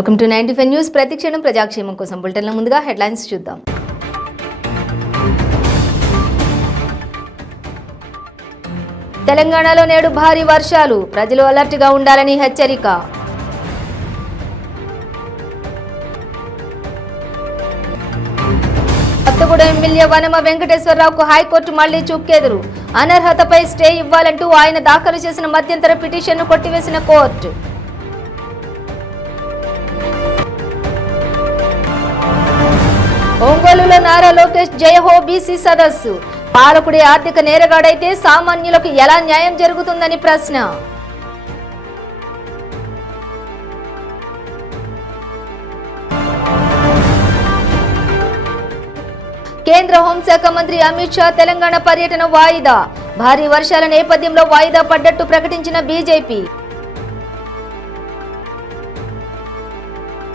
Welcome to 95 news. ప్రతిక్షణం ప్రజాక్షేమం కోసం బులెటిన్ల ముందుగా హెడ్లైన్స్ చూద్దాం. తెలంగాణలో నేడు భారీ వర్షాలు, ప్రజలు అలర్ట్గా ఉండాలని హెచ్చరిక. కొత్తగూడెం ఎమ్మెల్యే వనమ వెంకటేశ్వరరావుకు హైకోర్టు మళ్లీ చుక్కెదురు. అనర్హతపై స్టే ఇవ్వాలంటూ ఆయన దాఖలు చేసిన మధ్యంతర పిటిషన్ను కొట్టివేసిన కోర్టు. ఒంగోలులో నారా లోకేష్ జయహో బీసీ సదస్సు. పాలకుడి ఆర్థిక నేరగాడైతే సామాన్యులకు ఎలా న్యాయం జరుగుతుందని ప్రశ్న. కేంద్ర హోంశాఖ మంత్రి అమిత్ షా తెలంగాణ పర్యటన వాయిదా. భారీ వర్షాల నేపథ్యంలో వాయిదా పడ్డట్టు ప్రకటించిన బీజేపీ.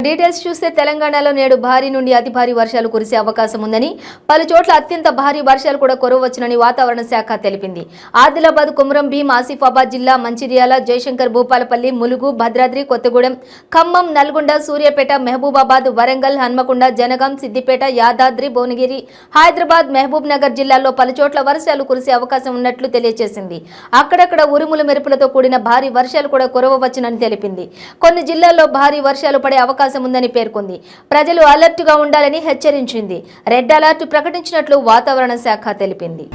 డీటెయిల్స్ చూస్తే తెలంగాణలో నేడు భారీ నుండి అతి భారీ వర్షాలు కురిసే అవకాశం ఉందని, పలు చోట్ల అత్యంత భారీ వర్షాలు కూడా కురవచ్చునని వాతావరణ శాఖ తెలిపింది. ఆదిలాబాద్, కొమురం భీం, ఆసిఫాబాద్ జిల్లా, మంచిర్యాల, జయశంకర్, భూపాలపల్లి, ములుగు, భద్రాద్రి, కొత్తగూడెం, ఖమ్మం, నల్గొండ, సూర్యాపేట, మహబూబాబాద్, వరంగల్, హన్మకొండ, జనగాం, సిద్దిపేట, యాదాద్రి, భువనగిరి, హైదరాబాద్, మహబూబ్ నగర్ జిల్లాల్లో పలు చోట్ల వర్షాలు కురిసే అవకాశం ఉన్నట్లు తెలియజేసింది. అక్కడక్కడ ఉరుములు మెరుపులతో కూడిన భారీ వర్షాలు కూడా కురవవచ్చునని తెలిపింది. కొన్ని జిల్లాల్లో భారీ వర్షాలు పడే అవకాశం ఉందని పేర్కొంది. ప్రజలు అలర్ట్గా ఉండాలని హెచ్చరించింది. రెడ్ అలర్ట్ ప్రకటించినట్లు వాతావరణ శాఖ తెలిపింది.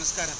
నమస్కారం.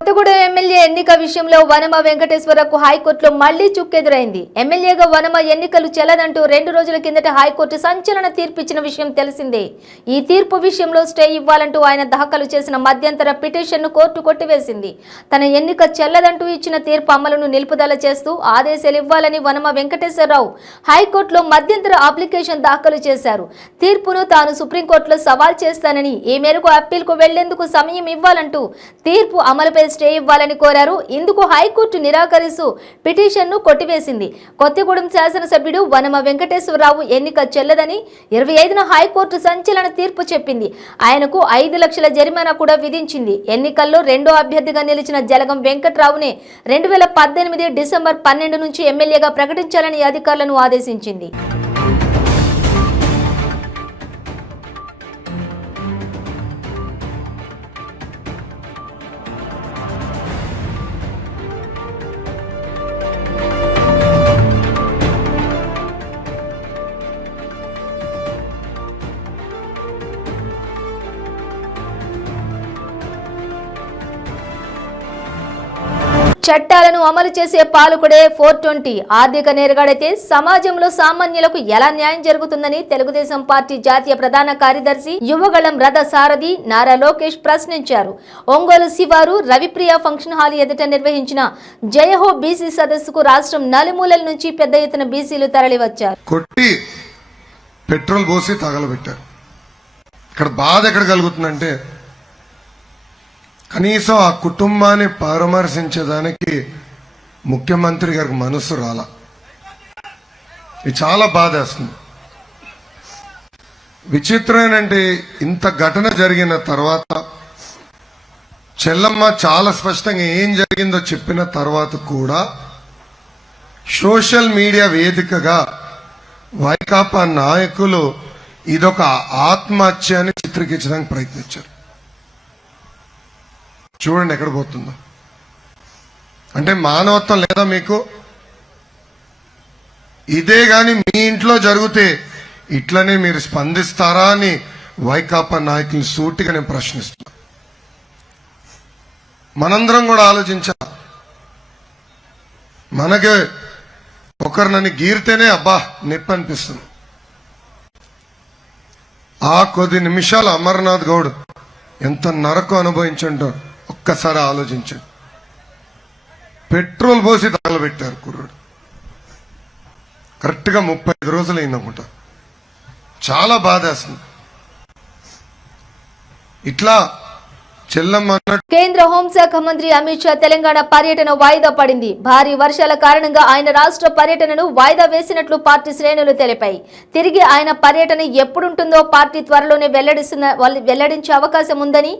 కొత్తగూడెం ఎమ్మెల్యే ఎన్నిక విషయంలో వనమ వెంకటేశ్వరరావుకు హైకోర్టులో మళ్లీ చుక్కెదురైంది. ఎమ్మెల్యేగా వనమ ఎన్నికలు చెల్లదంటూ 2 రోజుల కిందట హైకోర్టు సంచలన తీర్పు ఇచ్చిన విషయం తెలిసిందే. ఈ తీర్పు విషయంలో స్టే ఇవ్వాలంటూ ఆయన దాఖలు చేసిన మధ్యంతర పిటిషన్ను కోర్టు కొట్టివేసింది. తన ఎన్నిక చెల్లదంటూ ఇచ్చిన తీర్పు అమలును నిలుపుదల చేస్తూ ఆదేశాలు ఇవ్వాలని వనమ వెంకటేశ్వరరావు హైకోర్టులో మధ్యంతర అప్లికేషన్ దాఖలు చేశారు. తీర్పును తాను సుప్రీంకోర్టులో సవాల్ చేస్తానని, ఈ మేరకు అప్పీల్కు వెళ్లేందుకు సమయం ఇవ్వాలంటూ తీర్పు అమలుపై స్టే ఇవ్వాలని కోరారు. ఇందుకు హైకోర్టు నిరాకరిస్తూ పిటిషన్ను కొట్టివేసింది. కొత్తగూడెం శాసనసభ్యుడు వనమ వెంకటేశ్వరరావు ఎన్నిక చెల్లదని 25న హైకోర్టు సంచలన తీర్పు చెప్పింది. ఆయనకు 5 లక్షల జరిమానా కూడా విధించింది. ఎన్నికల్లో రెండో అభ్యర్థిగా నిలిచిన జలగం వెంకట్రావునే 2018 డిసెంబర్ 12 నుంచి ఎమ్మెల్యేగా ప్రకటించాలని అధికారులను ఆదేశించింది. చట్టాలను అమలు చేసే పాలకుడే 420 ఆర్థిక నేరగాడైతే సమాజంలో సామాన్యులకు ఎలా న్యాయం జరుగుతుందని తెలుగుదేశం పార్టీ జాతీయ ప్రధాన కార్యదర్శి యువగళం రథ సారథి నారా లోకేష్ ప్రశ్నించారు. ఒంగోలు శివారు రవిప్రియ ఫంక్షన్ హాల్ ఎదుట నిర్వహించిన జయహో బీసీ సదస్సుకు రాష్ట్రం నలుమూలల నుంచి పెద్ద ఎత్తున బీసీలు తరలివచ్చారు. కొట్టి పెట్రోల్ పోసి తగలబెట్టారు. ఇక్కడ బాధ ఎక్కడ కలుగుతుందంటే కనీసం ఆ కుటుంబాన్ని పరామర్శించడానికి ముఖ్యమంత్రి గారికి మనసు రాల. ఇది చాలా బాధేస్తుంది. విచిత్రం ఏంటంటే ఇంత ఘటన జరిగిన తర్వాత చెల్లమ్మ చాలా స్పష్టంగా ఏం జరిగిందో చెప్పిన తర్వాత కూడా సోషల్ మీడియా వేదికగా వైకాపా నాయకులు ఇదొక ఆత్మహత్య అని చిత్రీకరించడానికి ప్రయత్నించారు. చూడండి ఎక్కడ పోతుందో. అంటే మానవత్వం లేదా మీకు? ఇదే గాని మీ ఇంట్లో జరిగితే ఇట్లనే మీరు స్పందిస్తారా అని వైకాపా నాయకులు సూటిగా నేను ప్రశ్నిస్తున్నా. మనందరం కూడా ఆలోచించాలి. మనకి ఒకరు నన్ను గీరితేనే అబ్బా నొప్పి అనిపిస్తుంది. ఆ కొద్ది నిమిషాలు అమర్నాథ్ గౌడ్ ఎంత నరకం అనుభవించుంటారు ఒక్కసారి ఆలోచించండి. పెట్రోల్ పోసి తగలబెట్టారు కుర్రుడు. కరెక్ట్ గా 35 రోజులు అయిందనుకుంటా. చాలా బాధేస్తుంది. ఇట్లా చెల్లమ్మ కేంద్ర హోంశాఖ మంత్రి అమిత్ షా తెలంగాణ పర్యటన వాయిదా పడింది. భారీ వర్షాల కారణంగా ఆయన రాష్ట్ర పర్యటనను వాయిదా వేసినట్లు పార్టీ శ్రేణులు తెలిపాయి. తిరిగి ఆయన పర్యటన ఎప్పుడుంటుందో పార్టీ త్వరలోనే వెల్లడించే అవకాశం ఉందని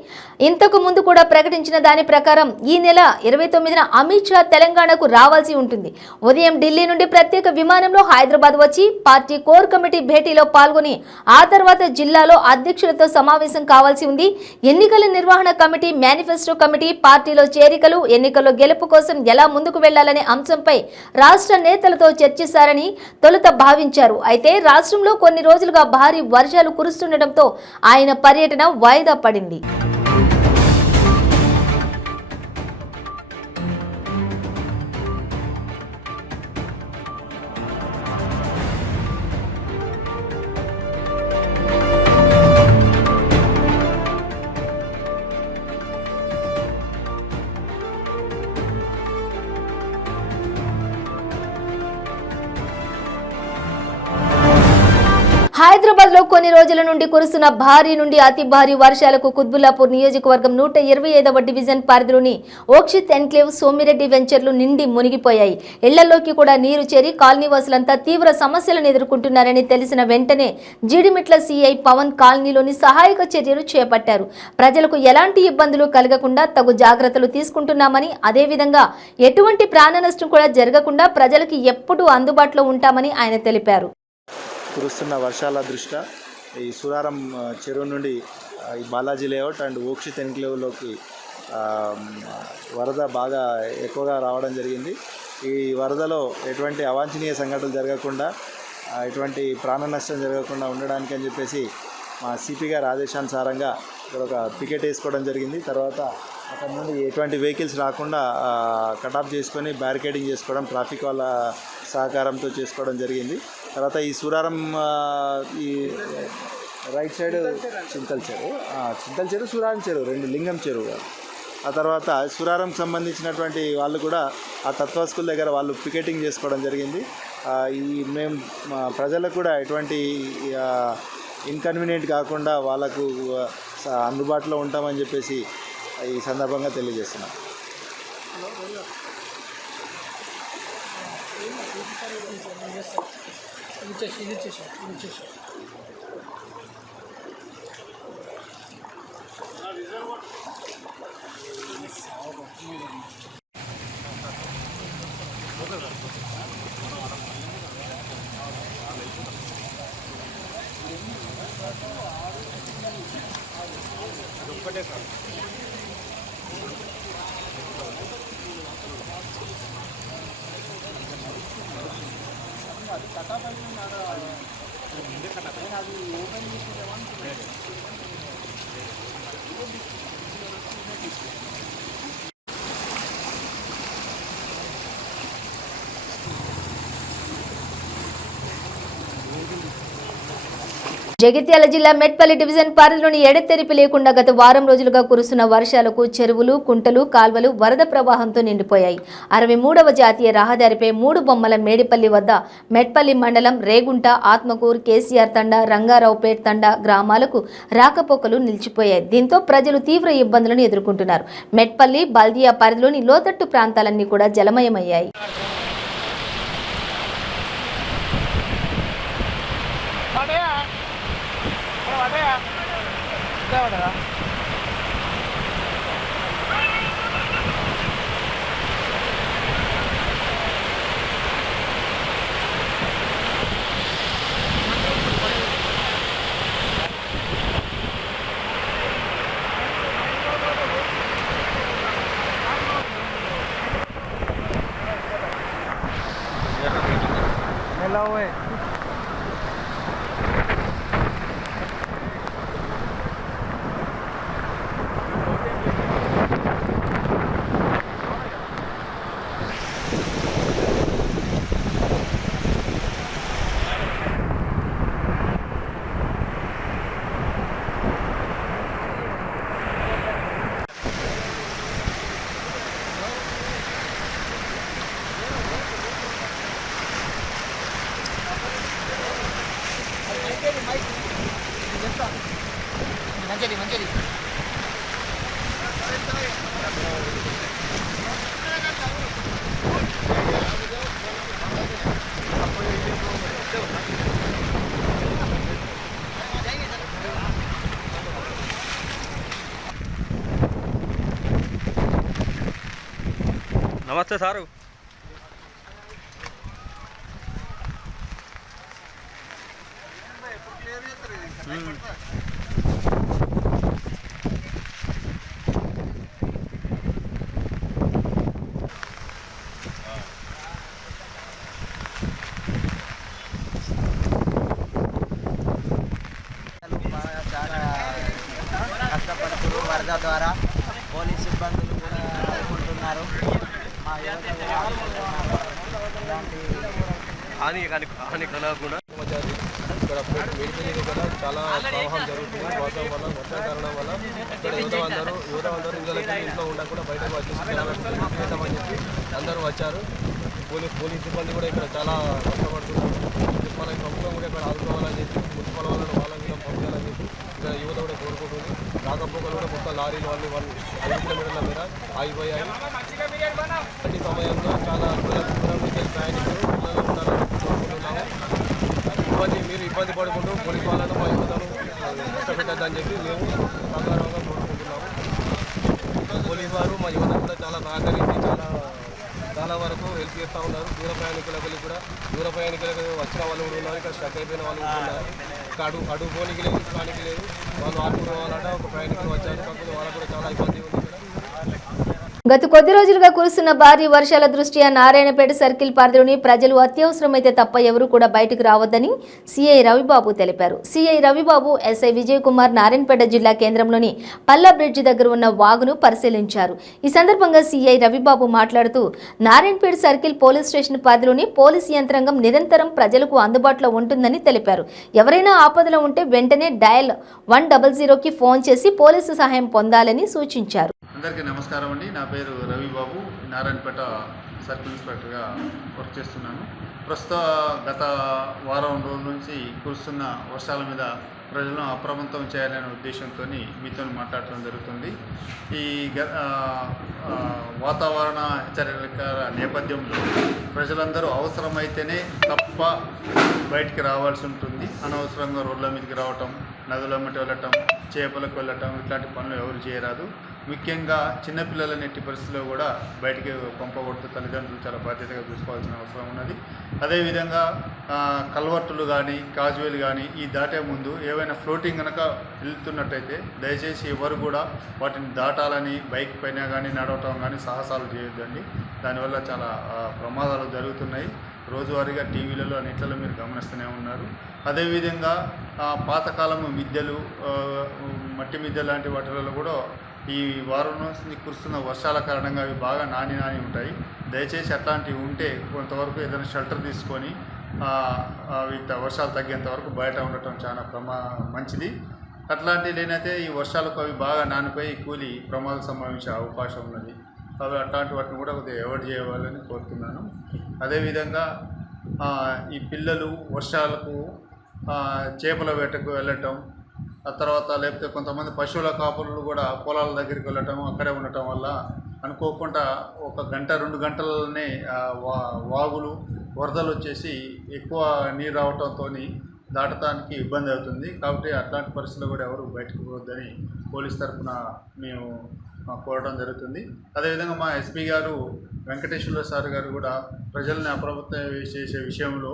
ఇంతకు ముందు కూడా ప్రకటించిన దాని ప్రకారం ఈ నెల 29న అమిత్ షా తెలంగాణకు రావాల్సి ఉంటుంది. ఉదయం ఢిల్లీ నుండి ప్రత్యేక విమానంలో హైదరాబాద్ వచ్చి పార్టీ కోర్ కమిటీ భేటీలో పాల్గొని ఆ తర్వాత జిల్లాలో అధ్యక్షులతో సమావేశం కావాల్సి ఉంది. ఎన్నికల నిర్వహణ కమిటీ, మేనిఫెస్టో కమిటీ, పార్టీలో చేరికలు, ఎన్నికల్లో గెలుపు కోసం ఎలా ముందుకు వెళ్లాలనే అంశంపై రాష్ట్ర నేతలతో చర్చిస్తారని తొలుత భావించారు. అయితే రాష్ట్రంలో కొన్ని రోజులుగా భారీ వర్షాలు కురుస్తుండటంతో ఆయన పర్యటన వాయిదా పడింది. హైదరాబాద్ లో కొన్ని రోజుల నుండి కురుస్తున్న భారీ నుండి అతి భారీ వర్షాలకు కుత్బుల్లాపూర్ నియోజకవర్గం 125వ డివిజన్ పరిధిలోని ఓక్షిత్ ఎన్క్లేవ్, సోమిరెడ్డి వెంచర్లు నిండి మునిగిపోయాయి. ఇళ్లలోకి కూడా నీరు చేరి కాలనీవాసులంతా తీవ్ర సమస్యలను ఎదుర్కొంటున్నారని తెలిసిన వెంటనే జీడిమిట్ల సీఐ పవన్ కాలనీలోని సహాయక చర్యలు చేపట్టారు. ప్రజలకు ఎలాంటి ఇబ్బందులు కలగకుండా తగు జాగ్రత్తలు తీసుకుంటున్నామని, అదేవిధంగా ఎటువంటి ప్రాణ నష్టం కూడా జరగకుండా ప్రజలకు ఎప్పుడూ అందుబాటులో ఉంటామని ఆయన తెలిపారు. కురుస్తున్న వర్షాల దృష్ట్యా ఈ సురారం చెరువు నుండి ఈ బాలాజీ లేఅవుట్ అండ్ ఓక్షిత్ ఎన్క్లేవ్లోకి వరద బాగా ఎక్కువగా రావడం జరిగింది. ఈ వరదలో ఎటువంటి అవాంఛనీయ సంఘటనలు జరగకుండా, ఎటువంటి ప్రాణ నష్టం జరగకుండా ఉండడానికి అని చెప్పేసి మా సిపి గారి ఆదేశానుసారంగా ఇక్కడ ఒక పికెట్ వేసుకోవడం జరిగింది. తర్వాత అక్కడ నుండి ఎటువంటి వెహికల్స్ రాకుండా కటాఫ్ చేసుకొని బ్యారికేడింగ్ చేసుకోవడం ట్రాఫిక్ వాళ్ళ సహకారంతో చేసుకోవడం జరిగింది. తర్వాత ఈ సూరారం ఈ రైట్ సైడ్ చింతల చెరువు సూరారం చెరువు రెండు లింగం చెరువు. ఆ తర్వాత సూరారంకి సంబంధించినటువంటి వాళ్ళు కూడా ఆ తత్వ స్కూల్ దగ్గర వాళ్ళు పికెటింగ్ చేసుకోవడం జరిగింది. ఈ మేము ప్రజలకు కూడా ఎటువంటి ఇన్కన్వీనియంట్ కాకుండా వాళ్ళకు అందుబాటులో ఉంటామని చెప్పేసి ఈ సందర్భంగా తెలియజేస్తున్నాం. జగిత్యాల జిల్లా మెట్పల్లి డివిజన్ పరిధిలోని ఎడతెరిపి లేకుండా గత వారం రోజులుగా కురుస్తున్న వర్షాలకు చెరువులు, కుంటలు, కాల్వలు వరద ప్రవాహంతో నిండిపోయాయి. 63వ జాతీయ రహదారిపై 3 బొమ్మల మేడిపల్లి వద్ద మెట్పల్లి మండలం రేగుంట, ఆత్మకూరు, కేసీఆర్ తండా, రంగారావుపేట్ తండా గ్రామాలకు రాకపోకలు నిలిచిపోయాయి. దీంతో ప్రజలు తీవ్ర ఇబ్బందులను ఎదుర్కొంటున్నారు. మెట్పల్లి, బల్దియా పరిధిలోని లోతట్టు ప్రాంతాలన్నీ కూడా జలమయమయ్యాయి. నమస్తే సారు. కష్టపడుతున్నారు. వరద ద్వారా పోలీసు సిబ్బందులు కూడా ఎదుర్కొంటున్నారు. మా యువత హాని కలగకుండా ఇక్కడ మేడిపల్లి దగ్గర చాలా ప్రవాహం జరుగుతుంది. వర్షం వల్ల, వర్షం కారణం వల్ల ఇక్కడ యువత అందరూ ఇంట్లో ఉండకుండా బయటకు వచ్చేసి చేద్దామని చెప్పి అందరూ వచ్చారు. పోలీస్ సిబ్బంది కూడా ఇక్కడ చాలా కష్టపడుతున్నారు. మన ప్రభుత్వం కూడా ఇక్కడ ఆదుకోవాలని చెప్పి మున్సిపల్ వాళ్ళని పంపించాలని చెప్పి ఇక్కడ యువత కూడా కోరుకుంటుంది. రాకపోకలు కూడా మొత్తం లారీలు అన్ని 5 కిలోమీటర్ల మేర ఆగిపోయాయి. అన్ని సమయంలో చాలా దూరం నుంచి ప్రయాణికులు పిల్లలు ఉండాలని కోరుకుంటున్నాము. మీరు ఇబ్బంది పడుకుంటూ పోలీసు వాళ్ళను మా యువతను కష్టపెట్టద్దని చెప్పి మేము సకారంగా కోరుకుంటున్నాము. పోలీసు వారు మా యువత కూడా చాలా సహకరించి చాలా వరకు హెల్ప్ చేస్తూ ఉన్నారు. దూర ప్రయాణికులకు వచ్చిన వాళ్ళు కూడా ఉన్నారు. ఇక్కడ స్ట్రక్ అయిపోయిన వాళ్ళు కూడా ఉన్నారు. ఇక్కడ అడుగు పోనీకి లేదు, కానికి లేదు. వాళ్ళు ఆడుకోవాలంట ఒక ప్రయాణికులు వచ్చారు. కాకపోతే వాళ్ళకు కూడా చాలా ఇబ్బంది ఉంది. గత కొద్ది రోజులుగా కురుస్తున్న భారీ వర్షాల దృష్ట్యా నారాయణపేట సర్కిల్ పరిధిలోని ప్రజలు అత్యవసరమైతే తప్ప ఎవరూ కూడా బయటకు రావద్దని సిఐ రవిబాబు తెలిపారు. సిఐ రవిబాబు, ఎస్ఐ విజయ్ కుమార్ నారాయణపేట జిల్లా కేంద్రంలోని పల్లా బ్రిడ్జి దగ్గర ఉన్న వాగును పరిశీలించారు. ఈ సందర్భంగా సిఐ రవిబాబు మాట్లాడుతూ నారాయణపేట సర్కిల్ పోలీస్ స్టేషన్ పరిధిలోని పోలీస్ యంత్రాంగం నిరంతరం ప్రజలకు అందుబాటులో ఉంటుందని తెలిపారు. ఎవరైనా ఆపదలో ఉంటే వెంటనే డయల్ 100కి ఫోన్ చేసి పోలీసు సహాయం పొందాలని సూచించారు. అందరికీ నమస్కారం అండి. నా పేరు రవిబాబు, నారాయణపేట సర్కిల్ ఇన్స్పెక్టర్గా వర్క్ చేస్తున్నాను. గత వారం రోజుల నుంచి కురుస్తున్న వర్షాల మీద ప్రజలను అప్రమత్తం చేయాలనే ఉద్దేశంతో మీతో మాట్లాడటం జరుగుతుంది. ఈ వాతావరణ హెచ్చరికల నేపథ్యంలో ప్రజలందరూ అవసరమైతేనే తప్ప బయటికి రావాల్సి ఉంటుంది. అనవసరంగా రోడ్ల మీదకి రావటం, నదుల వెంట వెళ్ళటం, చేపలకు వెళ్ళటం ఇట్లాంటి పనులు ఎవరు చేయరాదు. ముఖ్యంగా చిన్నపిల్లలని ఎట్టి పరిస్థితుల్లో కూడా బయటికి పంపకూడదు. తల్లిదండ్రులు చాలా బాధ్యతగా చూసుకోవాల్సిన అవసరం ఉన్నది. అదేవిధంగా కల్వర్టులు కానీ, కాజువేలు కానీ ఈ దాటే ముందు ఏవైనా ఫ్లోటింగ్ కనుక వెళ్తున్నట్టయితే దయచేసి ఎవరు కూడా వాటిని దాటాలని బైక్ పైన కానీ నడవటం కానీ సాహసాలు చేయొద్దండి. దానివల్ల చాలా ప్రమాదాలు జరుగుతున్నాయి. రోజువారీగా టీవీలలో అన్నిట్లలో మీరు గమనిస్తూనే ఉన్నారు. అదేవిధంగా పాతకాలము మిద్దెలు, మట్టి మిద్దె లాంటి వాటిలలో కూడా ఈ వారం నుంచి కురుస్తున్న వర్షాల కారణంగా అవి బాగా నాని ఉంటాయి. దయచేసి అట్లాంటివి ఉంటే కొంతవరకు ఏదైనా షెల్టర్ తీసుకొని అవి వర్షాలు తగ్గేంత వరకు బయట ఉండటం చాలా మంచిది. అట్లాంటివి లేనైతే ఈ వర్షాలకు అవి బాగా నానిపోయి కూలి ప్రమాదం సంభవించే అవకాశం ఉన్నది. కాబట్టి అట్లాంటి వాటిని కూడా కొద్దిగా అవాయిడ్ చేయాలని కోరుతున్నాను. అదేవిధంగా ఈ పిల్లలు వర్షాలకు చేపల వేటకు వెళ్ళటం, ఆ తర్వాత లేకపోతే కొంతమంది పశువుల కాపులు కూడా పొలాల దగ్గరికి వెళ్ళటం, అక్కడే ఉండటం వల్ల అనుకోకుండా 1 గంట 2 గంటలనే వాగులు వరదలు వచ్చేసి ఎక్కువ నీరు రావడంతో దాటడానికి ఇబ్బంది అవుతుంది. కాబట్టి అట్లాంటి పరిస్థితుల్లో కూడా ఎవరు బయటకు పోవద్దని పోలీస్ తరఫున మేము కోరడం జరుగుతుంది. అదేవిధంగా మా ఎస్పీ గారు వెంకటేశ్వర సార్ గారు కూడా ప్రజల్ని అప్రమత్తం చేసే విషయంలో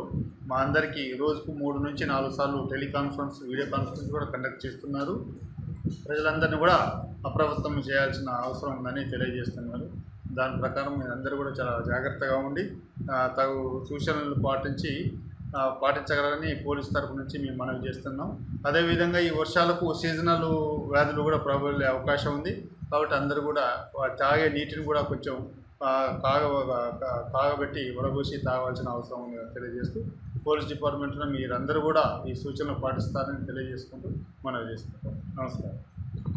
మా అందరికీ రోజుకు 3 నుంచి 4 సార్లు టెలికాన్ఫరెన్స్, వీడియో కాన్ఫరెన్స్ కూడా కండక్ట్ చేస్తున్నారు. ప్రజలందరినీ కూడా అప్రమత్తం చేయాల్సిన అవసరం ఉందని తెలియజేస్తున్నారు. దాని ప్రకారం మీరందరూ కూడా చాలా జాగ్రత్తగా ఉండి తగు సూచనలు పాటించగలరని పోలీస్ తరఫు నుంచి మేము మనవి చేస్తున్నాం. అదేవిధంగా ఈ వర్షాలకు సీజనల్ వ్యాధులు కూడా ప్రబలే అవకాశం ఉంది. కాబట్టి అందరూ కూడా తాగే నీటిని కూడా కొంచెం కాగబెట్టి వడబోసి తాగాల్సిన అవసరం ఉందని తెలియజేస్తూ పోలీస్ డిపార్ట్మెంట్లో మీరందరూ కూడా ఈ సూచనలు పాటిస్తారని తెలియజేసుకుంటూ మనవి చేసుకుంటాం. నమస్కారం.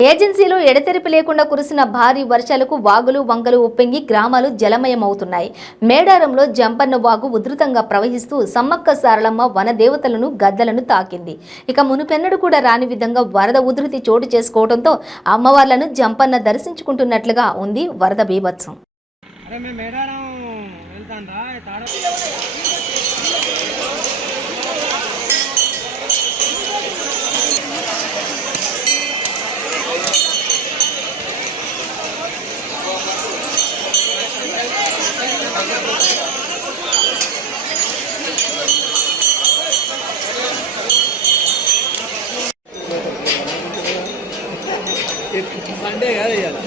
ఏజెన్సీలో ఎడతెరిపి లేకుండా కురిసిన భారీ వర్షాలకు వాగులు వంకలు ఉప్పొంగి గ్రామాలు జలమయమవుతున్నాయి. మేడారంలో జంపన్న వాగు ఉధృతంగా ప్రవహిస్తూ సమ్మక్క సారలమ్మ వనదేవతలను గద్దలను తాకింది. ఇక మునుపెన్నడు కూడా రాని విధంగా వరద ఉధృతి చోటు చేసుకోవడంతో అమ్మవార్లను జంపన్న దర్శించుకుంటున్నట్లుగా ఉంది వరద బీభత్సం. సండే కాదు ఇవాళ.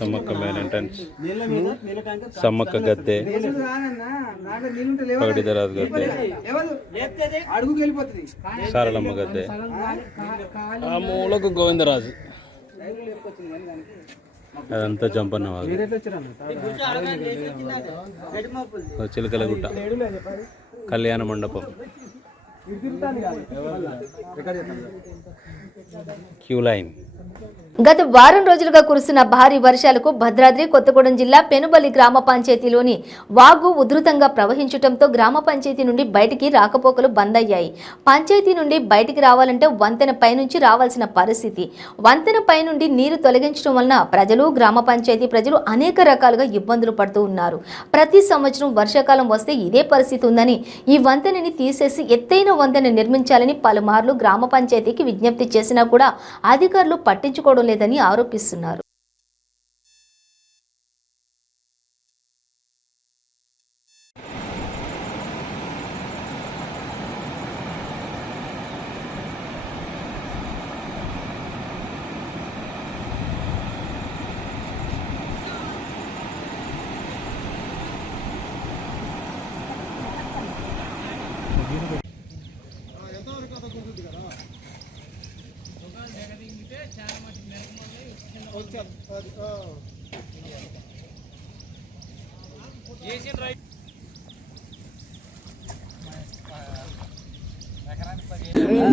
సమ్మక్క మెయిన్ ఎంట్రన్స్, సమ్మక్క గద్దె, పగడిదరాజు గద్దె, సారలమ్మ గద్దె, ఆ మూలకు గోవిందరాజు, అదంతా జంపన్న వాగు, చిలకలగుట్ట, కళ్యాణ మండపం, క్యూ లైన్. గత వారం రోజులుగా కురుస్తున్న భారీ వర్షాలకు భద్రాద్రి కొత్తగూడెం జిల్లా పెనుబలి గ్రామ పంచాయతీలోని వాగు ఉధృతంగా ప్రవహించడంతో గ్రామ పంచాయతీ నుండి బయటికి రాకపోకలు బంద్ అయ్యాయి. పంచాయతీ నుండి బయటికి రావాలంటే వంతెన పైనుంచి రావాల్సిన పరిస్థితి. వంతెన పై నుండి నీరు తొలగించడం వలన ప్రజలు, గ్రామ పంచాయతీ ప్రజలు అనేక రకాలుగా ఇబ్బందులు పడుతూ ఉన్నారు. ప్రతి సంవత్సరం వర్షాకాలం వస్తే ఇదే పరిస్థితి ఉందని ఈ వంతెనని తీసేసి ఎత్తైన వంతెన నిర్మించాలని పలుమార్లు గ్రామ పంచాయతీకి విజ్ఞప్తి చేసినా కూడా అధికారులు పట్టించుకోవడం లేదని ఆరోపిస్తున్నారు.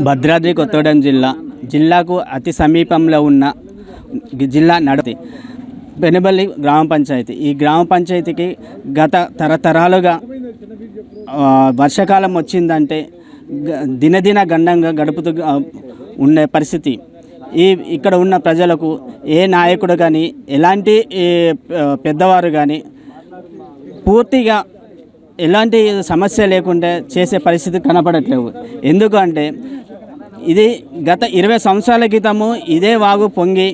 భద్రాద్రి కొత్తగూడెం జిల్లాకు అతి సమీపంలో ఉన్న జిల్లా నడతి పెనుబల్లి గ్రామ పంచాయతీ. ఈ గ్రామ పంచాయతీకి గత తరతరాలుగా వర్షాకాలం వచ్చిందంటే దినదిన గండంగా గడుపుతూ ఉండే పరిస్థితి. ఇక్కడ ఉన్న ప్రజలకు ఏ నాయకుడు కానీ ఎలాంటి పెద్దవారు కానీ పూర్తిగా ఎలాంటి సమస్య లేకుండా చేసే పరిస్థితి కనపడట్లేవు. ఎందుకంటే ఇది గత 20 సంవత్సరాల క్రితము ఇదే వాగు పొంగి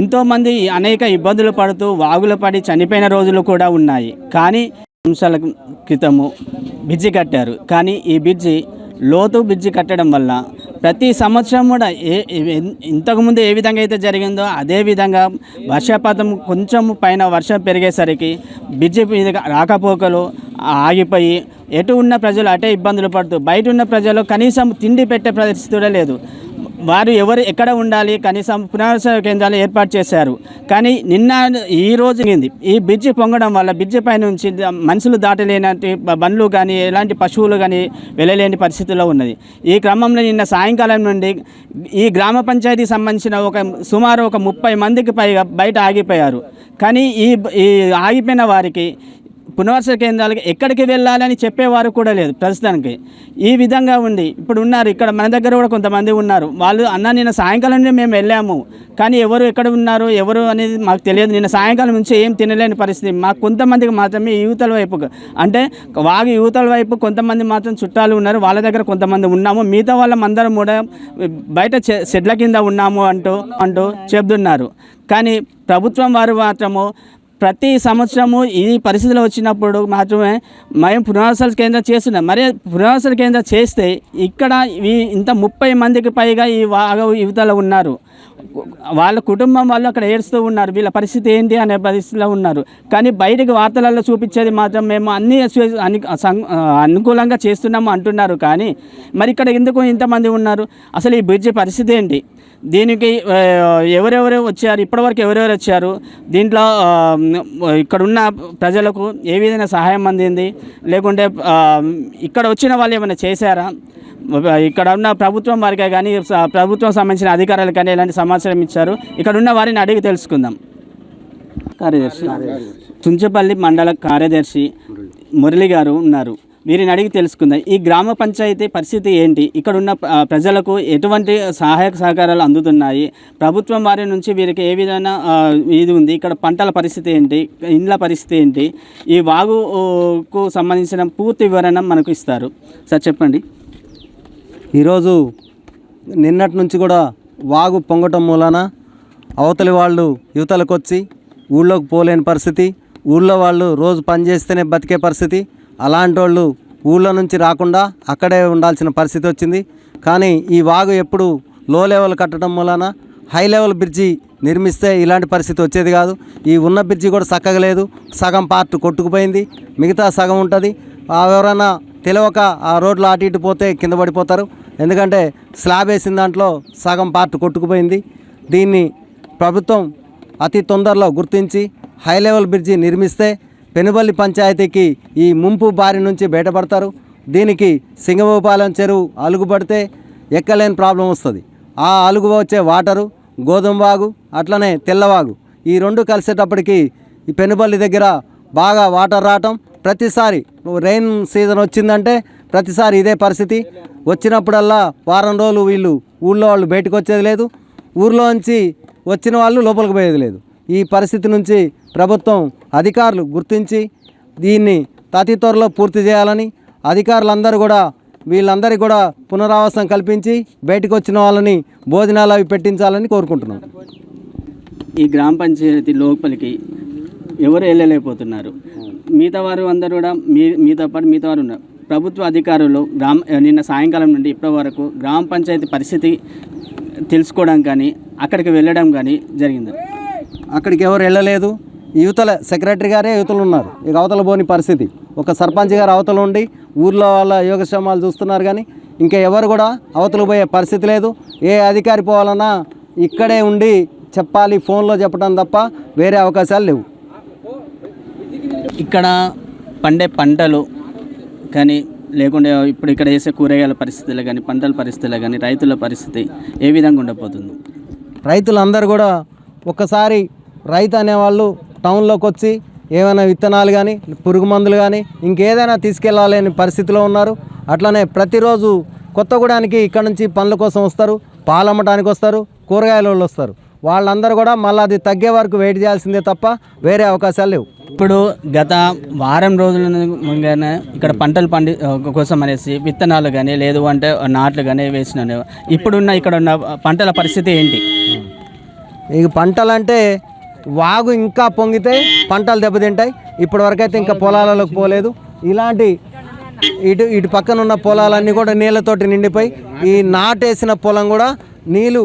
ఎంతోమంది అనేక ఇబ్బందులు పడుతూ వాగులు పడి చనిపోయిన రోజులు కూడా ఉన్నాయి. కానీ సంవత్సరాల క్రితము బ్రిడ్జి కట్టారు. కానీ ఈ బ్రిడ్జి లోతు బ్రిడ్జి కట్టడం వల్ల ప్రతి సంవత్సరం కూడా ఇంతకుముందు ఏ విధంగా అయితే జరిగిందో అదే విధంగా వర్షపాతం కొంచెం పైన వర్షం పెరిగేసరికి బ్రిడ్జి మీద రాకపోకలు ఆగిపోయి ఎటు ఉన్న ప్రజలు అటే ఇబ్బందులు పడుతూ బయట ఉన్న ప్రజలు కనీసం తిండి పెట్టే పరిస్థితి కూడా లేదు. వారు ఎవరు ఎక్కడ ఉండాలి, కనీసం పునరావాస కేంద్రాలు ఏర్పాటు చేశారు. కానీ ఈ రోజు ఈ బ్రిడ్జి పొంగడం వల్ల బ్రిడ్జి పై నుంచి మనుషులు దాటలేనట్టు బండ్లు కానీ ఎలాంటి పశువులు కానీ వెళ్ళలేని పరిస్థితిలో ఉన్నది. ఈ క్రమంలో నిన్న సాయంకాలం నుండి ఈ గ్రామ పంచాయతీకి సంబంధించిన సుమారు 30 మందికి పైగా బయట ఆగిపోయారు. కానీ ఈ ఆగిపోయిన వారికి పునరావాస కేంద్రాలకి ఎక్కడికి వెళ్ళాలని చెప్పేవారు కూడా లేదు ప్రస్తుతానికి. ఈ విధంగా ఉండి ఇప్పుడు ఉన్నారు ఇక్కడ మన దగ్గర కూడా కొంతమంది ఉన్నారు. వాళ్ళు నిన్న సాయంకాలం మేము వెళ్ళాము కానీ ఎవరు ఎక్కడ ఉన్నారు ఎవరు అనేది మాకు తెలియదు. నిన్న సాయంకాలం నుంచి ఏం తినలేని పరిస్థితి. మాకు కొంతమందికి మాత్రమే యువతల వైపు అంటే వాగు యువతల వైపు కొంతమంది మాత్రం చుట్టాలు ఉన్నారు. వాళ్ళ దగ్గర కొంతమంది ఉన్నాము. మిగతా వాళ్ళందరం కూడా బయట షెడ్ల కింద ఉన్నాము అంటూ చెబుతున్నారు. కానీ ప్రభుత్వం వారు మాత్రము ప్రతి సంవత్సరము ఈ పరిస్థితులు వచ్చినప్పుడు మాత్రమే మేము పునరావాస కేంద్రం చేస్తున్నాం. మరి పునరావాస కేంద్రం చేస్తే ఇక్కడ ఇంత 30 మందికి పైగా ఈ యువతలో ఉన్నారు. వాళ్ళ కుటుంబం వాళ్ళు అక్కడ ఏడుస్తూ ఉన్నారు. వీళ్ళ పరిస్థితి ఏంటి అనే పరిస్థితిలో ఉన్నారు. కానీ బయటకు వార్తలలో చూపించేది మాత్రం మేము అన్ని అనుకూలంగా చేస్తున్నాము అంటున్నారు. కానీ మరి ఇక్కడ ఎందుకు ఇంతమంది ఉన్నారు? అసలు ఈ బ్రిడ్జి పరిస్థితి ఏంటి? దీనికి ఎవరెవరు వచ్చారు, ఇప్పటివరకు ఎవరెవరు వచ్చారు, దీంట్లో ఇక్కడున్న ప్రజలకు ఏ విధంగా సహాయం అందింది, లేకుంటే ఇక్కడ వచ్చిన వాళ్ళు ఏమైనా చేశారా, ఇక్కడ ఉన్న ప్రభుత్వం వారికే కానీ ప్రభుత్వం సంబంధించిన అధికారులు కానీ ఎలాంటి సమాచారం ఇచ్చారు, ఇక్కడ ఉన్న వారిని అడిగి తెలుసుకుందాం. కార్యదర్శి చుంచపల్లి మండల కార్యదర్శి మురళి గారు ఉన్నారు. వీరిని అడిగి తెలుసుకుందాం. ఈ గ్రామ పంచాయతీ పరిస్థితి ఏంటి, ఇక్కడ ఉన్న ప్రజలకు ఎటువంటి సహాయక సహకారాలు అందుతున్నాయి, ప్రభుత్వం వారి నుంచి వీరికి ఏ విధంగా ఇది ఉంది, ఇక్కడ పంటల పరిస్థితి ఏంటి, ఇండ్ల పరిస్థితి ఏంటి, ఈ వాగుకు సంబంధించిన పూర్తి వివరణ మనకు ఇస్తారు. సార్ చెప్పండి. ఈరోజు నిన్నటి నుంచి కూడా వాగు పొంగటం మూలన అవతలి వాళ్ళు యువతలకు వచ్చి ఊళ్ళోకి పోలేని పరిస్థితి, ఊళ్ళో వాళ్ళు రోజు పని చేస్తేనే బతికే పరిస్థితి, అలాంటి వాళ్ళు ఊళ్ళో నుంచి రాకుండా అక్కడే ఉండాల్సిన పరిస్థితి వచ్చింది. కానీ ఈ వాగు ఎప్పుడు లో లెవెల్ కట్టడం మూలన హై లెవెల్ బ్రిడ్జి నిర్మిస్తే ఇలాంటి పరిస్థితి వచ్చేది కాదు. ఈ ఉన్న బ్రిడ్జి కూడా చక్కగా లేదు, సగం పార్ట్ కొట్టుకుపోయింది, మిగతా సగం ఉంటుంది. ఎవరైనా తెలియక ఆ రోడ్లో అటు ఇటు పోతే కింద పడిపోతారు. ఎందుకంటే స్లాబ్ వేసిన దాంట్లో సగం పార్ట్ కొట్టుకుపోయింది. దీన్ని ప్రభుత్వం అతి తొందరలో గుర్తించి హై లెవెల్ బ్రిడ్జి నిర్మిస్తే పెనుబల్లి పంచాయతీకి ఈ ముంపు బారి నుంచి బయటపడతారు. దీనికి సింగభూపాలెం చెరువు అలుగుపడితే ఎక్కలేని ప్రాబ్లం వస్తుంది. ఆ అలుగు వచ్చే వాటరు గోధుమ వాగు అట్లనే తెల్లవాగు ఈ రెండు కలిసేటప్పటికి ఈ పెనుబల్లి దగ్గర బాగా వాటర్ రావటం, ప్రతిసారి రెయిన్ సీజన్ వచ్చిందంటే ప్రతిసారి ఇదే పరిస్థితి. వచ్చినప్పుడల్లా వారం రోజులు వీళ్ళు ఊళ్ళో వాళ్ళు బయటకు వచ్చేది లేదు, ఊర్లోంచి వచ్చిన వాళ్ళు లోపలికి పోయేది లేదు. ఈ పరిస్థితి నుంచి ప్రభుత్వం అధికారులు గుర్తించి దీన్ని అతి త్వరలో పూర్తి చేయాలని అధికారులందరూ కూడా వీళ్ళందరికీ కూడా పునరావాసం కల్పించి బయటకు వచ్చిన వాళ్ళని భోజనాలు అవి పెట్టించాలని కోరుకుంటున్నాం. ఈ గ్రామ పంచాయతీ లోపలికి ఎవరు వెళ్ళలేకపోతున్నారు. మిగతా వారు అందరూ కూడా మీతో పాటు మిగతా వారు ఉన్నారు. ప్రభుత్వ అధికారులు నిన్న సాయంకాలం నుండి ఇప్పటి వరకు గ్రామ పంచాయతీ పరిస్థితి తెలుసుకోవడం కానీ అక్కడికి వెళ్ళడం కానీ జరిగింది. అక్కడికి ఎవరు వెళ్ళలేదు. యువతల సెక్రటరీ గారే యువతలు ఉన్నారు. ఇక అవతల పోని పరిస్థితి. ఒక సర్పంచ్ గారు అవతల ఉండి ఊర్లో వాళ్ళ యోగక్షేమాలు చూస్తున్నారు. కానీ ఇంకా ఎవరు కూడా అవతలకు పోయే పరిస్థితి లేదు. ఏ అధికారి పోవాలన్నా ఇక్కడే ఉండి చెప్పాలి, ఫోన్లో చెప్పడం తప్ప వేరే అవకాశాలు లేవు. ఇక్కడ పండే పంటలు కానీ లేకుంటే ఇప్పుడు ఇక్కడ వేసే కూరగాయల పరిస్థితులు కానీ పంటల పరిస్థితులు కానీ రైతుల పరిస్థితి ఏ విధంగా ఉండబోతుంది? రైతులందరూ కూడా ఒక్కసారి రైతు అనేవాళ్ళు టౌన్లోకి వచ్చి ఏమైనా విత్తనాలు కానీ పురుగు మందులు కానీ ఇంకేదైనా తీసుకెళ్ళాలని పరిస్థితిలో ఉన్నారు. అట్లనే ప్రతిరోజు కొత్తగూడానికి ఇక్కడ నుంచి పనుల కోసం వస్తారు, పాలు అమ్మటానికి వస్తారు, కూరగాయల వాళ్ళు వస్తారు. వాళ్ళందరూ కూడా మళ్ళీ అది తగ్గే వరకు వెయిట్ చేయాల్సిందే తప్ప వేరే అవకాశాలు లేవు. ఇప్పుడు గత వారం రోజుల ముందుగానే ఇక్కడ పంటలు కోసం అనేసి విత్తనాలు కానీ లేదు అంటే నాట్లు కానీ వేసిన ఇప్పుడున్న ఇక్కడ ఉన్న పంటల పరిస్థితి ఏంటి? ఇక పంటలంటే వాగు ఇంకా పొంగితే పంటలు దెబ్బతింటాయి. ఇప్పటివరకు అయితే ఇంకా పొలాలలోకి పోలేదు. ఇలాంటి ఇటు పక్కన ఉన్న పొలాలన్నీ కూడా నీళ్ళతోటి నిండిపోయి ఈ నాటేసిన పొలం కూడా నీళ్ళు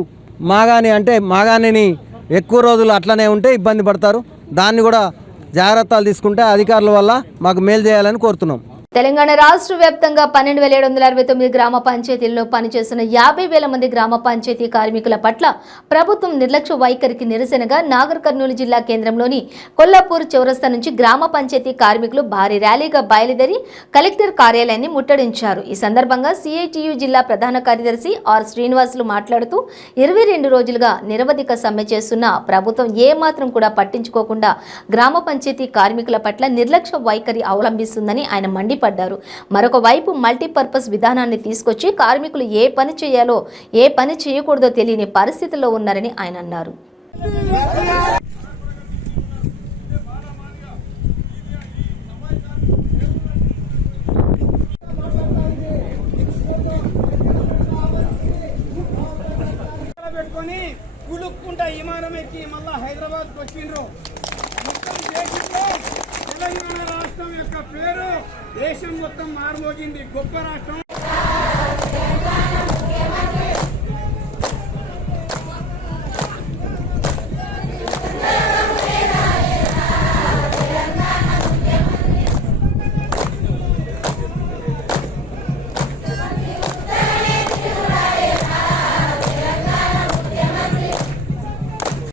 మాగాణిని ఎక్కువ రోజులు అట్లనే ఉంటే ఇబ్బంది పడతారు. దాన్ని కూడా జాగ్రత్తలు తీసుకుంటే అధికారుల వల్ల మాకు మేలు చేయాలని కోరుతున్నాం. తెలంగాణ రాష్ట్ర వ్యాప్తంగా 12,769 గ్రామ పంచాయతీల్లో పనిచేస్తున్న 50,000 మంది గ్రామ పంచాయతీ కార్మికుల పట్ల ప్రభుత్వం నిర్లక్ష్య వైఖరికి నిరసనగా నాగర్ కర్నూలు జిల్లా కేంద్రంలోని కొల్లాపూర్ చౌరస్తా నుంచి గ్రామ పంచాయతీ కార్మికులు భారీ ర్యాలీగా బయలుదేరి కలెక్టర్ కార్యాలయాన్ని ముట్టడించారు. ఈ సందర్భంగా సిఐటియు జిల్లా ప్రధాన కార్యదర్శి ఆర్ శ్రీనివాసులు మాట్లాడుతూ 22 రోజులుగా నిరవధిక సమ్మె చేస్తున్న ప్రభుత్వం ఏమాత్రం కూడా పట్టించుకోకుండా గ్రామ పంచాయతీ కార్మికుల పట్ల నిర్లక్ష్య వైఖరి అవలంబిస్తుందని ఆయన మండిపడ్డారు. మరొక వైపు మల్టీపర్పస్ విధానాన్ని తీసుకొచ్చి కార్మికులు ఏ పని చేయాలో ఏ పని చేయకూడదో తెలియని పరిస్థితుల్లో ఉన్నారని ఆయన అన్నారు. విమానం ఎక్కి మళ్ళా హైదరాబాద్కి వచ్చిండ్రు. మొత్తం దేశంలో తెలంగాణ రాష్ట్రం యొక్క పేరు దేశం మొత్తం మారుమోగింది. గొప్ప రాష్ట్రం.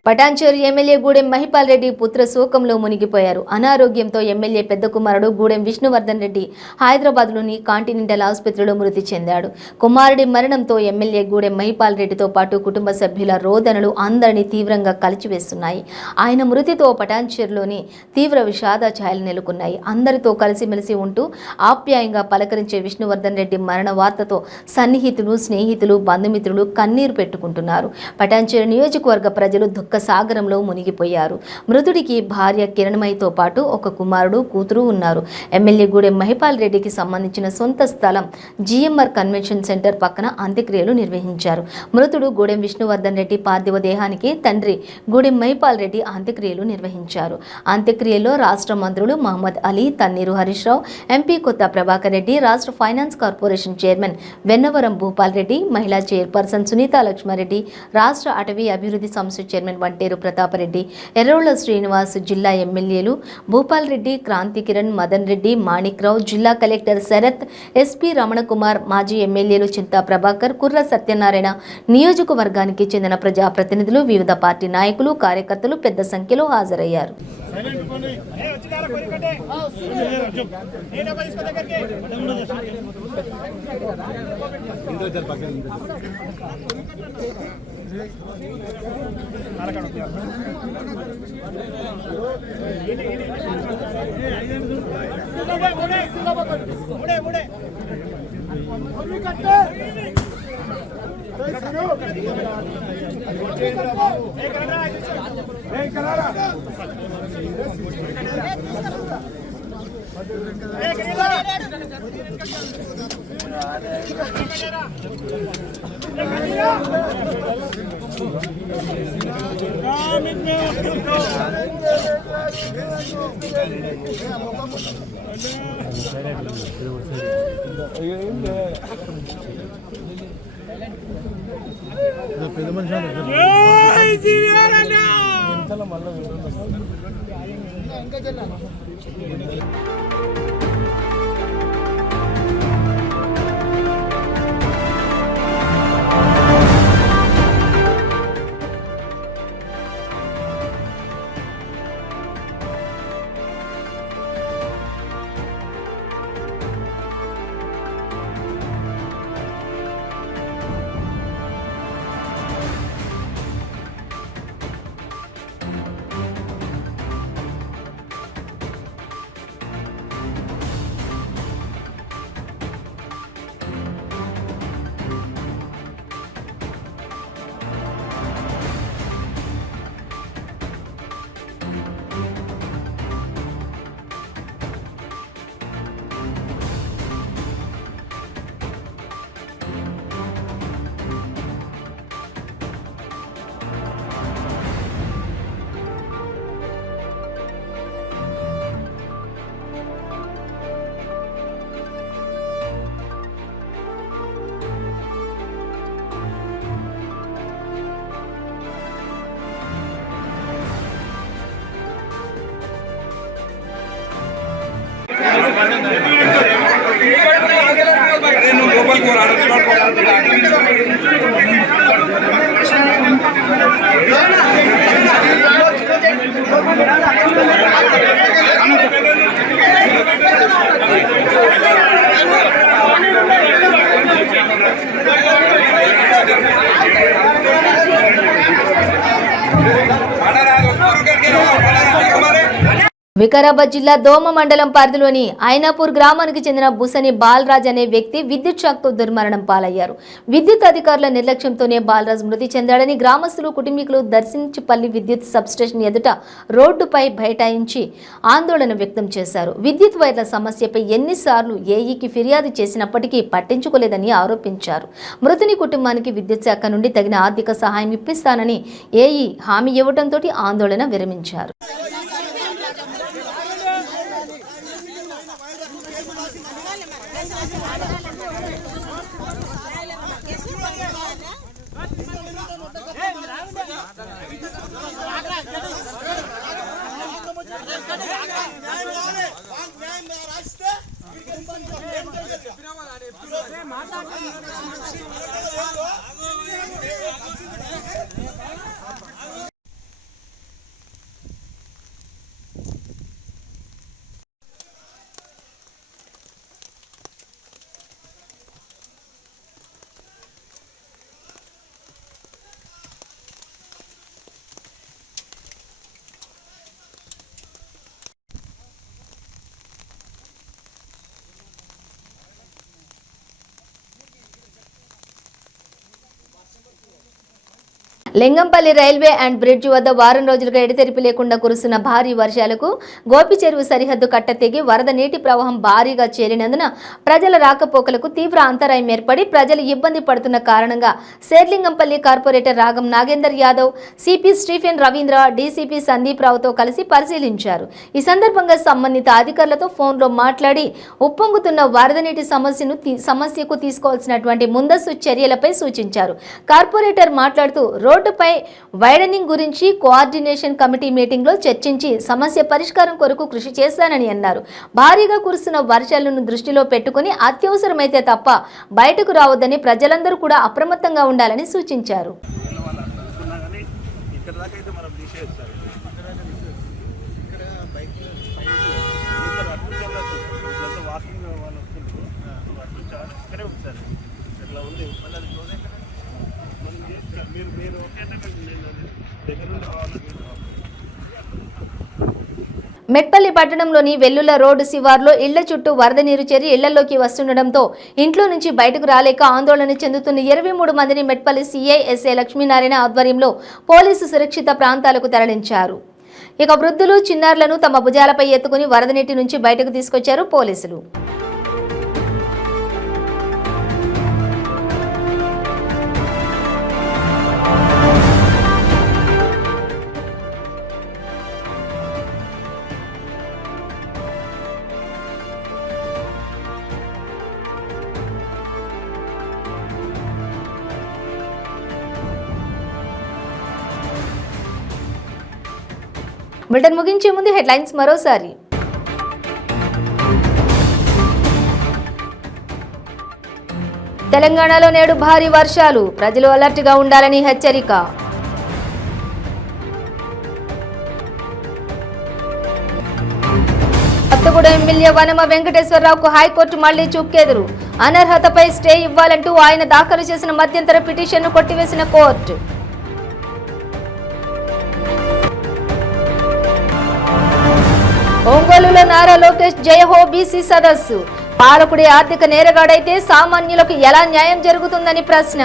పటాన్చేరు ఎమ్మెల్యే గూడెం మహిపాల్ రెడ్డి పుత్ర శోకంలో మునిగిపోయారు. అనారోగ్యంతో ఎమ్మెల్యే పెద్ద కుమారుడు గూడెం విష్ణువర్ధన్ రెడ్డి హైదరాబాద్లోని కాంటినెంటల్ ఆసుపత్రిలో మృతి చెందాడు. కుమారుడి మరణంతో ఎమ్మెల్యే గూడెం మహిపాల్ రెడ్డితో పాటు కుటుంబ సభ్యుల రోదనలు అందరినీ తీవ్రంగా కలిచివేస్తున్నాయి. ఆయన మృతితో పటాన్చేరులోని తీవ్ర విషాద ఛాయలు నెలకొన్నాయి. అందరితో కలిసిమెలిసి ఉంటూ ఆప్యాయంగా పలకరించే విష్ణువర్ధన్ రెడ్డి మరణ వార్తతో సన్నిహితులు, స్నేహితులు, బంధుమిత్రులు కన్నీరు పెట్టుకుంటున్నారు. పటాన్చేరు నియోజకవర్గ ప్రజలు సాగరంలో మునిగిపోయారు. మృతుడికి భార్య కిరణ్మయితో పాటు ఒక కుమారుడు, కూతురు ఉన్నారు. ఎమ్మెల్యే గూడెం మహిపాల్ రెడ్డికి సంబంధించిన సొంత స్థలం జిఎంఆర్ కన్వెన్షన్ సెంటర్ పక్కన అంత్యక్రియలు నిర్వహించారు. మృతుడు గూడెం విష్ణువర్ధన్ రెడ్డి పార్థివ దేహానికి తండ్రి గూడెం మహిపాల్ రెడ్డి అంత్యక్రియలు నిర్వహించారు. అంత్యక్రియలో రాష్ట్ర మంత్రులు మహమ్మద్ అలీ, తన్నీరు హరీష్ రావు, ఎంపీ కొత్త ప్రభాకర్ రెడ్డి, రాష్ట్ర finance corporation chairman Vennavaram Bhupal Reddy, మహిళా చైర్పర్సన్ సునీతా లక్ష్మారెడ్డి, రాష్ట్ర అటవీ అభివృద్ధి సంస్థ చైర్మన్ వంటేరు ప్రతాపరెడ్డి, ఎర్రోళ్ల శ్రీనివాస్, జిల్లా ఎమ్మెల్యేలు భూపాల్ రెడ్డి, క్రాంతి కిరణ్, మదన్ రెడ్డి, మాణిక్రావు, జిల్లా కలెక్టర్ శరత్, ఎస్పీ రమణకుమార్, మాజీ ఎమ్మెల్యేలు చింతా ప్రభాకర్, కుర్ర సత్యనారాయణ, నియోజకవర్గానికి చెందిన ప్రజాప్రతినిధులు, వివిధ పార్టీ నాయకులు, కార్యకర్తలు పెద్ద సంఖ్యలో హాజరయ్యారు. వికారాబాద్ జిల్లా దోమ మండలం పరిధిలోని ఐనాపూర్ గ్రామానికి చెందిన బుసని బాలరాజ్ అనే వ్యక్తి విద్యుత్ షాక్తో దుర్మరణం పాలయ్యారు. విద్యుత్ అధికారుల నిర్లక్ష్యంతోనే బాలరాజ్ మృతి చెందాడని గ్రామస్తులు కుటుంబీకులు దర్శించిపల్లి విద్యుత్ సబ్స్టేషన్ ఎదుట రోడ్డుపై బైఠాయించి ఆందోళన వ్యక్తం చేశారు. విద్యుత్ వైర్ల సమస్యపై ఎన్నిసార్లు ఏఈకి ఫిర్యాదు చేసినప్పటికీ పట్టించుకోలేదని ఆరోపించారు. మృతుని కుటుంబానికి విద్యుత్ శాఖ నుండి తగిన ఆర్థిక సహాయం ఇప్పిస్తానని ఏఈ హామీ ఇవ్వడంతో ఆందోళన విరమించారు. లింగంపల్లి రైల్వే అండ్ బ్రిడ్జ్ వద్ద వారం రోజులుగా ఎడతెరిపి లేకుండా కురుస్తున్న భారీ వర్షాలకు గోపి చెరువు సరిహద్దు కట్ట తెగి వరద నీటి ప్రవాహం భారీగా చేరినందున ప్రజల రాకపోకలకు తీవ్ర అంతరాయం ఏర్పడి ప్రజలు ఇబ్బంది పడుతున్న కారణంగా Serilingampally corporator Ragam Nagender Yadav, CP Stephen Ravindra, DCP Sandeep రావుతో కలిసి పరిశీలించారు. ఈ సందర్భంగా సంబంధిత అధికారులతో ఫోన్లో మాట్లాడి ఉప్పొంగుతున్న వరద నీటి సమస్యకు తీసుకోవాల్సినటువంటి ముందస్తు చర్యలపై సూచించారు. కార్పొరేటర్ మాట్లాడుతూ రోడ్డుపై వైడనింగ్ గురించి కోఆర్డినేషన్ కమిటీ మీటింగ్లో చర్చించి సమస్య పరిష్కారం కొరకు కృషి చేశానని అన్నారు. భారీగా కురుస్తున్న వర్షాలను దృష్టిలో పెట్టుకుని అత్యవసరమైతే తప్ప బయటకు రావద్దని ప్రజలందరూ కూడా అప్రమత్తంగా ఉండాలని సూచించారు. మెట్పల్లి పట్టణంలోని వెల్లుల రోడ్డు శివార్లో ఇళ్ల చుట్టూ వరద నీరు చేరి ఇళ్లలోకి వస్తుండటంతో ఇంట్లో నుంచి బయటకు రాలేక ఆందోళన చెందుతున్న 23 మందిని మెట్పల్లి సిఐ ఎస్ఏ లక్ష్మీనారాయణ ఆధ్వర్యంలో పోలీసు సురక్షిత ప్రాంతాలకు తరలించారు. ఇక వృద్ధులు చిన్నారులను తమ భుజాలపై ఎత్తుకుని వరద నీటి నుంచి బయటకు తీసుకొచ్చారు పోలీసులు. బులెటిన్ ముగించే ముందు హెడ్లైన్స్ మరోసారి. తెలంగాణలో నేడు భారీ వర్షాలు, ప్రజలు అలర్ట్గా ఉండాలని హెచ్చరిక. కొత్తగూడెం ఎమ్మెల్యే వనమ వెంకటేశ్వరరావుకు హైకోర్టు మళ్లీ చుక్కెదురు. అనర్హతపై స్టే ఇవ్వాలంటూ ఆయన దాఖలు చేసిన మధ్యంతర పిటిషన్ను కొట్టివేసిన కోర్టు. ఒంగోలులో నారా లోకేష్ జయహో బీసీ సదస్సు. పాలకుడి ఆర్థిక నేరగాడైతే సామాన్యులకు ఎలా న్యాయం జరుగుతుందని ప్రశ్న.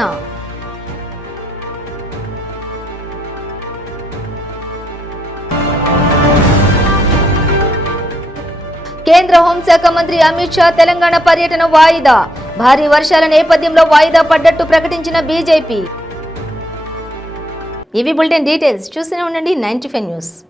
కేంద్ర హోంశాఖ మంత్రి అమిత్ షా తెలంగాణ పర్యటన వాయిదా. భారీ వర్షాల నేపథ్యంలో వాయిదా పడ్డట్టు ప్రకటించిన బీజేపీ. ఇవి బులెటిన్ డీటెయిల్స్. చూస్తూనే ఉండండి 95 న్యూస్.